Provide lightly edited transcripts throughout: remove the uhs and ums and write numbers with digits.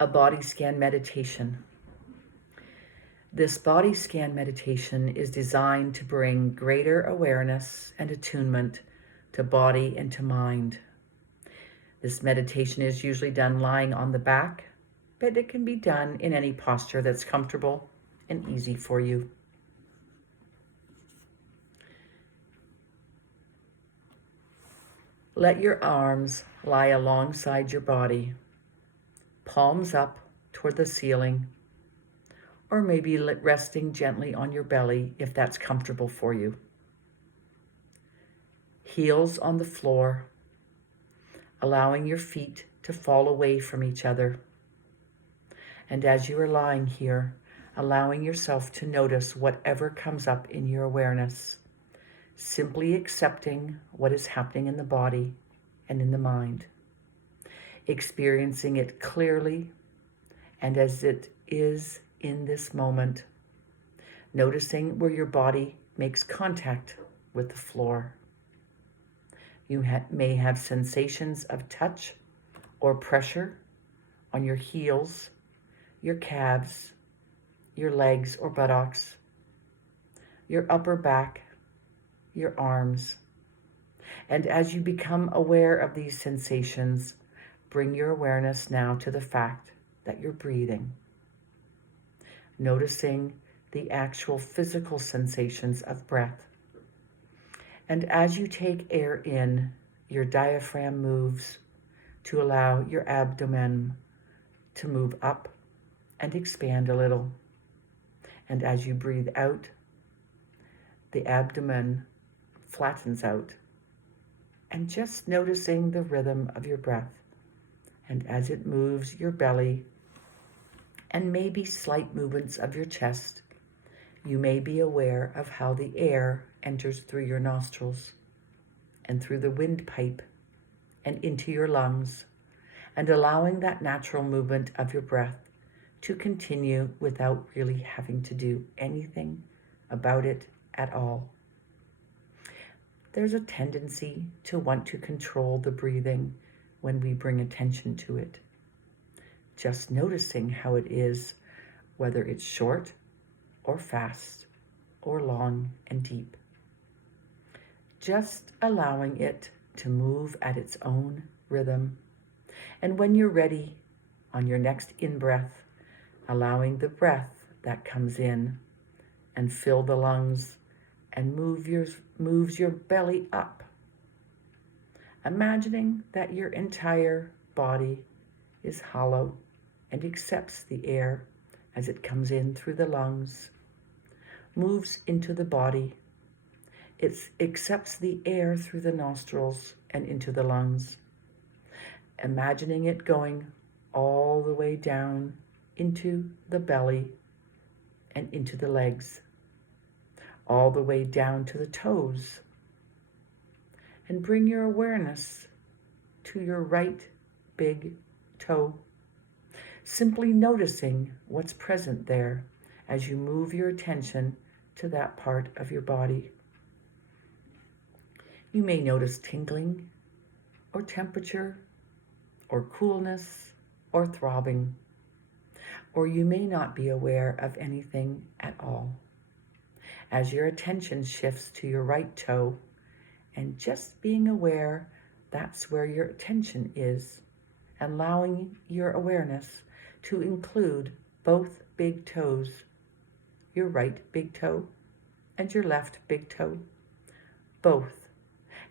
a body scan meditation. This body scan meditation is designed to bring greater awareness and attunement to body and to mind. This meditation is usually done lying on the back, but it can be done in any posture that's comfortable and easy for you. Let your arms lie alongside your body, palms up toward the ceiling, or maybe resting gently on your belly if that's comfortable for you. Heels on the floor, allowing your feet to fall away from each other. And as you are lying here, allowing yourself to notice whatever comes up in your awareness, simply accepting what is happening in the body and in the mind, experiencing it clearly and as it is in this moment, noticing where your body makes contact with the floor. You may have sensations of touch or pressure on your heels, your calves, your legs or buttocks, your upper back, your arms. And as you become aware of these sensations, bring your awareness now to the fact that you're breathing, noticing the actual physical sensations of breath. And as you take air in, your diaphragm moves to allow your abdomen to move up and expand a little. And as you breathe out, the abdomen flattens out, and just noticing the rhythm of your breath. And as it moves your belly and maybe slight movements of your chest, you may be aware of how the air enters through your nostrils and through the windpipe and into your lungs, and allowing that natural movement of your breath to continue without really having to do anything about it at all. There's a tendency to want to control the breathing when we bring attention to it. Just noticing how it is, whether it's short or fast or long and deep. Just allowing it to move at its own rhythm. And when you're ready, on your next in-breath, allowing the breath that comes in and fill the lungs and moves your belly up. Imagining that your entire body is hollow and accepts the air as it comes in through the lungs, moves into the body. It accepts the air through the nostrils and into the lungs. Imagining it going all the way down into the belly and into the legs, all the way down to the toes. And bring your awareness to your right big toe, simply noticing what's present there as you move your attention to that part of your body. You may notice tingling or temperature or coolness or throbbing, or you may not be aware of anything at all. As your attention shifts to your right toe, and just being aware that's where your attention is, allowing your awareness to include both big toes, your right big toe and your left big toe, both,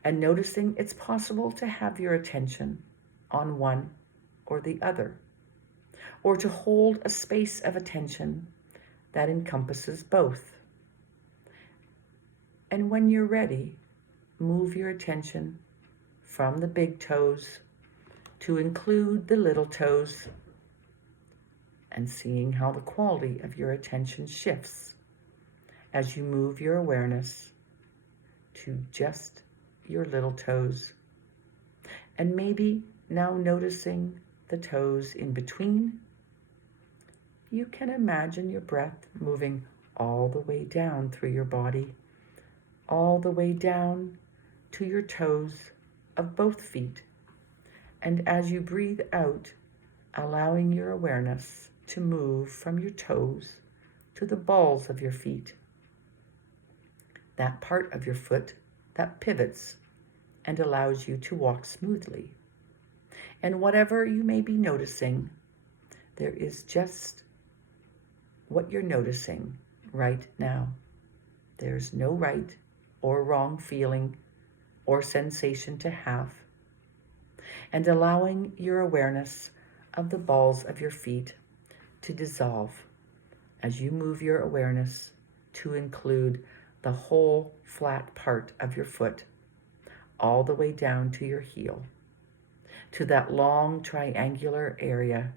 and noticing it's possible to have your attention on one or the other, or to hold a space of attention that encompasses both. And when you're ready, move your attention from the big toes to include the little toes, and seeing how the quality of your attention shifts as you move your awareness to just your little toes. And maybe now noticing the toes in between. You can imagine your breath moving all the way down through your body, all the way down to your toes of both feet. And as you breathe out, allowing your awareness to move from your toes to the balls of your feet, that part of your foot that pivots and allows you to walk smoothly. And whatever you may be noticing, there is just what you're noticing right now. There's no right or wrong feeling or sensation to have. And allowing your awareness of the balls of your feet to dissolve as you move your awareness to include the whole flat part of your foot all the way down to your heel, to that long triangular area,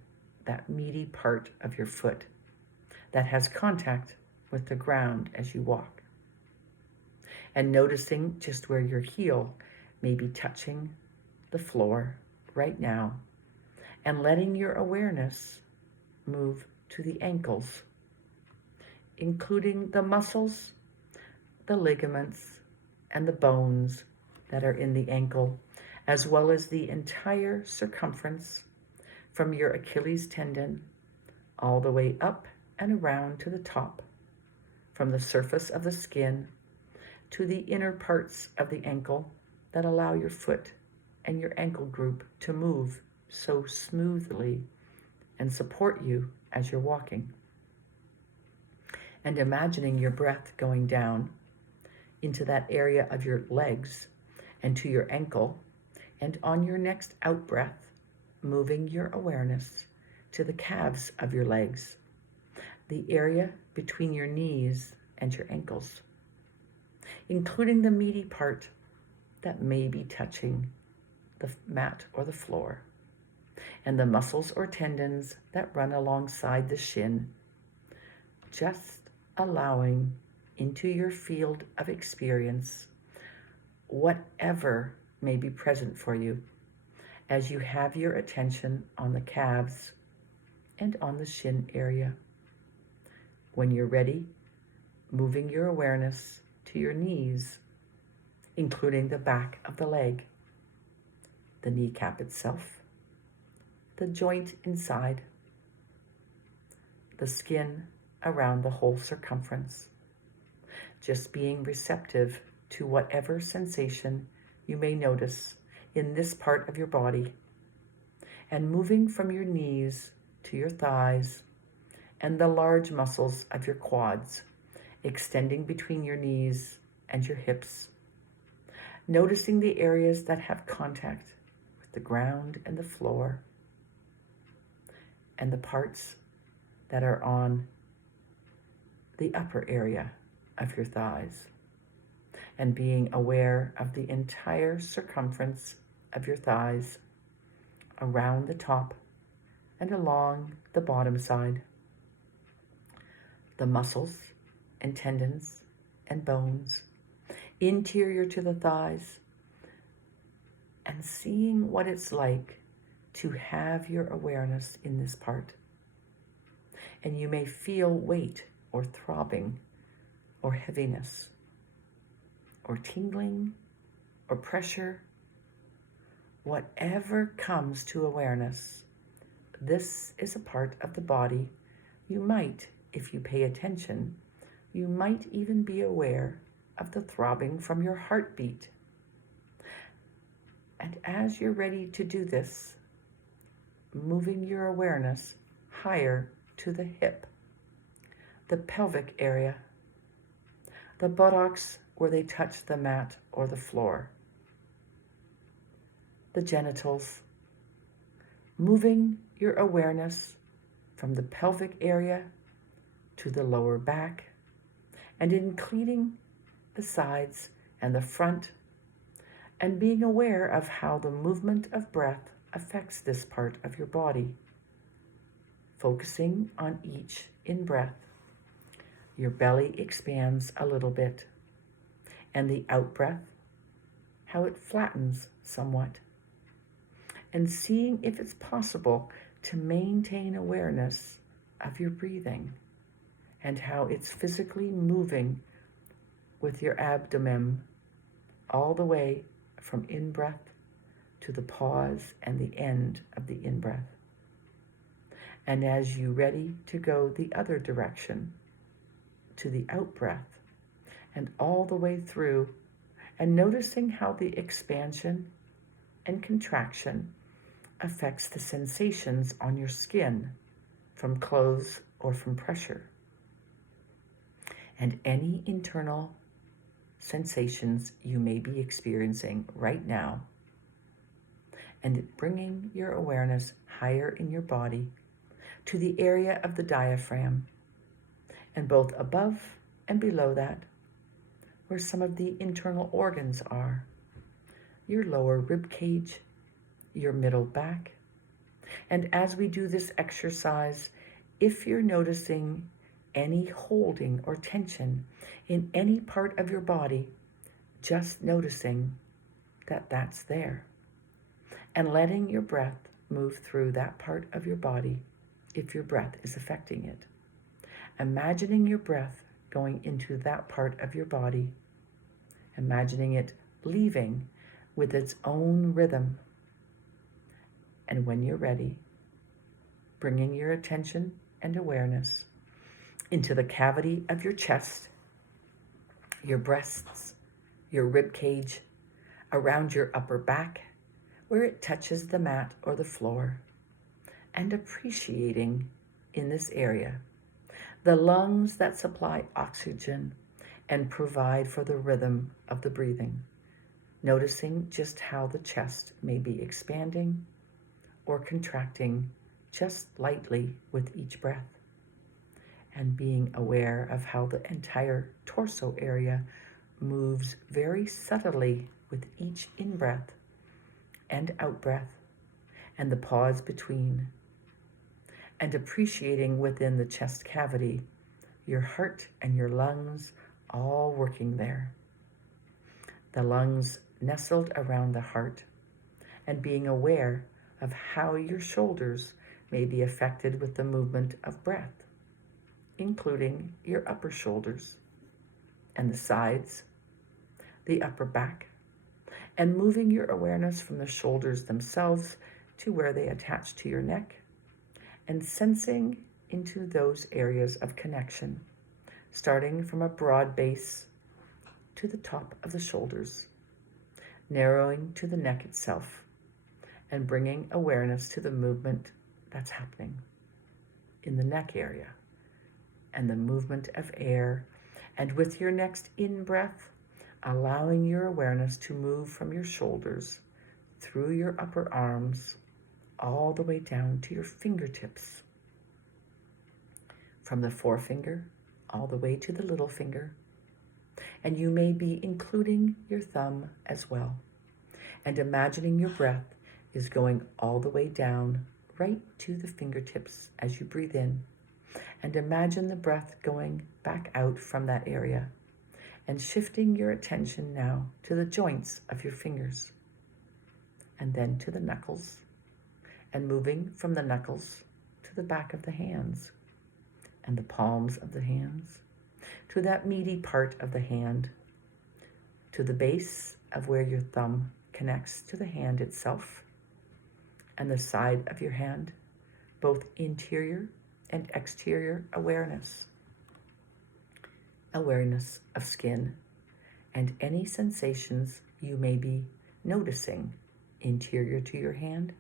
that meaty part of your foot that has contact with the ground as you walk. And noticing just where your heel may be touching the floor right now, and letting your awareness move to the ankles, including the muscles, the ligaments, and the bones that are in the ankle, as well as the entire circumference from your Achilles tendon all the way up and around to the top, from the surface of the skin to the inner parts of the ankle that allow your foot and your ankle group to move so smoothly and support you as you're walking. And imagining your breath going down into that area of your legs and to your ankle, and on your next out breath, moving your awareness to the calves of your legs, the area between your knees and your ankles, including the meaty part that may be touching the mat or the floor, and the muscles or tendons that run alongside the shin, just allowing into your field of experience whatever may be present for you as you have your attention on the calves and on the shin area. When you're ready, moving your awareness to your knees, including the back of the leg, the kneecap itself, the joint inside, the skin around the whole circumference, just being receptive to whatever sensation you may notice in this part of your body, and moving from your knees to your thighs and the large muscles of your quads, extending between your knees and your hips, noticing the areas that have contact with the ground and the floor, and the parts that are on the upper area of your thighs, and being aware of the entire circumference of your thighs, around the top and along the bottom side, the muscles and tendons and bones interior to the thighs, and seeing what it's like to have your awareness in this part. And you may feel weight or throbbing or heaviness or tingling or pressure. Whatever comes to awareness, this is a part of the body. You might, if you pay attention, you might even be aware of the throbbing from your heartbeat. And as you're ready to do this, moving your awareness higher to the hip, the pelvic area, the buttocks where they touch the mat or the floor, the genitals, moving your awareness from the pelvic area to the lower back, and including the sides and the front, and being aware of how the movement of breath affects this part of your body. Focusing on each in-breath, your belly expands a little bit, and the out-breath, how it flattens somewhat, and seeing if it's possible to maintain awareness of your breathing and how it's physically moving with your abdomen all the way from in-breath to the pause and the end of the in-breath. And as you ready to go the other direction, to the out breath, and all the way through, and noticing how the expansion and contraction affects the sensations on your skin from clothes or from pressure, and any internal sensations you may be experiencing right now, and bringing your awareness higher in your body to the area of the diaphragm, and both above and below that, where some of the internal organs are, your lower rib cage, your middle back. And as we do this exercise, if you're noticing any holding or tension in any part of your body, just noticing that that's there, and letting your breath move through that part of your body if your breath is affecting it. Imagining your breath going into that part of your body, imagining it leaving with its own rhythm. And when you're ready, bringing your attention and awareness into the cavity of your chest, your breasts, your rib cage, around your upper back, where it touches the mat or the floor, and appreciating in this area the lungs that supply oxygen and provide for the rhythm of the breathing, noticing just how the chest may be expanding or contracting just lightly with each breath, and being aware of how the entire torso area moves very subtly with each in-breath and out-breath, and the pause between, and appreciating within the chest cavity your heart and your lungs all working there. The lungs nestled around the heart, and being aware of how your shoulders may be affected with the movement of breath, including your upper shoulders and the sides, the upper back, and moving your awareness from the shoulders themselves to where they attach to your neck, and sensing into those areas of connection, starting from a broad base to the top of the shoulders, narrowing to the neck itself, and bringing awareness to the movement that's happening in the neck area and the movement of air. And with your next in-breath, allowing your awareness to move from your shoulders through your upper arms all the way down to your fingertips, from the forefinger all the way to the little finger. And you may be including your thumb as well, and imagining your breath is going all the way down right to the fingertips as you breathe in, and imagine the breath going back out from that area, and shifting your attention now to the joints of your fingers, and then to the knuckles, and moving from the knuckles to the back of the hands and the palms of the hands, to that meaty part of the hand, to the base of where your thumb connects to the hand itself, and the side of your hand, both interior and exterior awareness. Awareness of skin and any sensations you may be noticing interior to your hand,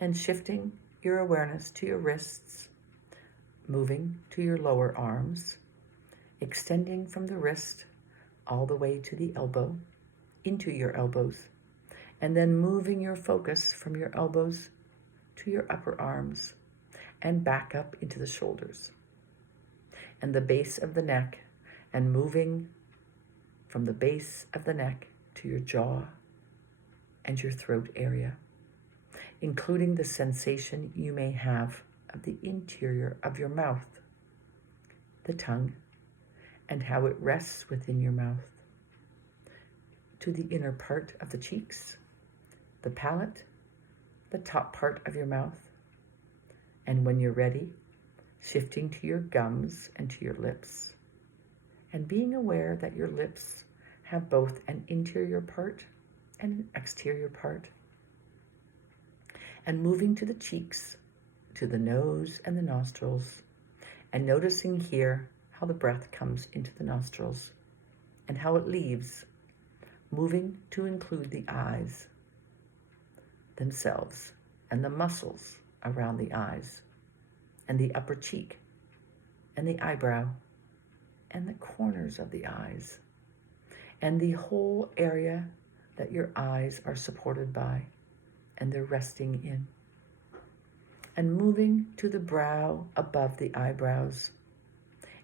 and shifting your awareness to your wrists, moving to your lower arms, extending from the wrist all the way to the elbow, into your elbows, and then moving your focus from your elbows to your upper arms and back up into the shoulders and the base of the neck, and moving from the base of the neck to your jaw and your throat area, including the sensation you may have of the interior of your mouth, the tongue, and how it rests within your mouth, to the inner part of the cheeks, the palate, the top part of your mouth, and when you're ready, shifting to your gums and to your lips, and being aware that your lips have both an interior part and an exterior part, and moving to the cheeks, to the nose and the nostrils, and noticing here how the breath comes into the nostrils and how it leaves, moving to include the eyes themselves and the muscles around the eyes and the upper cheek and the eyebrow and the corners of the eyes and the whole area that your eyes are supported by and they're resting in. And moving to the brow above the eyebrows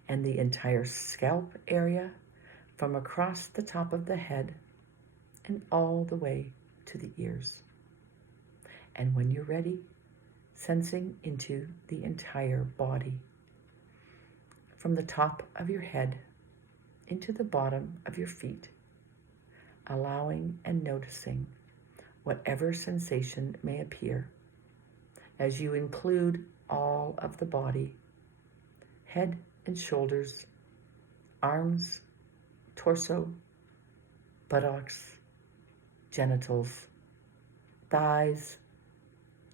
and the entire scalp area from across the top of the head and all the way to the ears. And when you're ready, sensing into the entire body, from the top of your head into the bottom of your feet, allowing and noticing whatever sensation may appear as you include all of the body, head and shoulders, arms, torso, buttocks, genitals, thighs,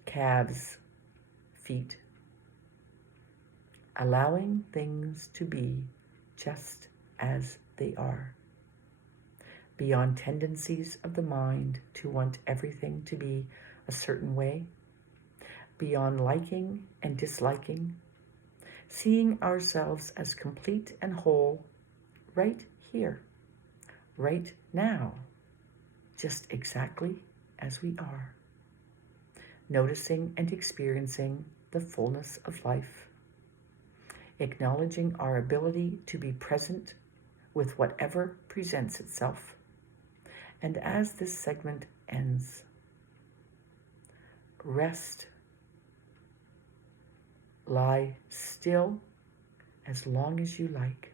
calves, feet, allowing things to be just as they are, beyond tendencies of the mind to want everything to be a certain way, beyond liking and disliking, seeing ourselves as complete and whole right here, right now, just exactly as we are, noticing and experiencing the fullness of life, acknowledging our ability to be present with whatever presents itself. And as this segment ends, rest, lie still as long as you like.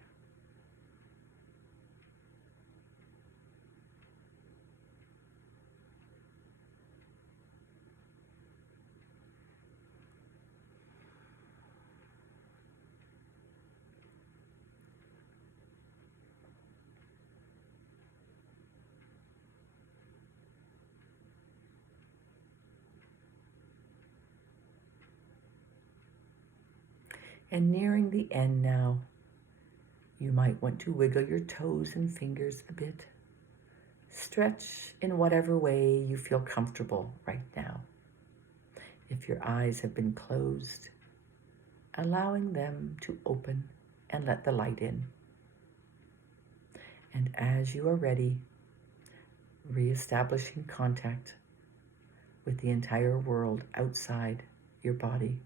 And nearing the end now, you might want to wiggle your toes and fingers a bit. Stretch in whatever way you feel comfortable right now. If your eyes have been closed, allowing them to open and let the light in. And as you are ready, reestablishing contact with the entire world outside your body.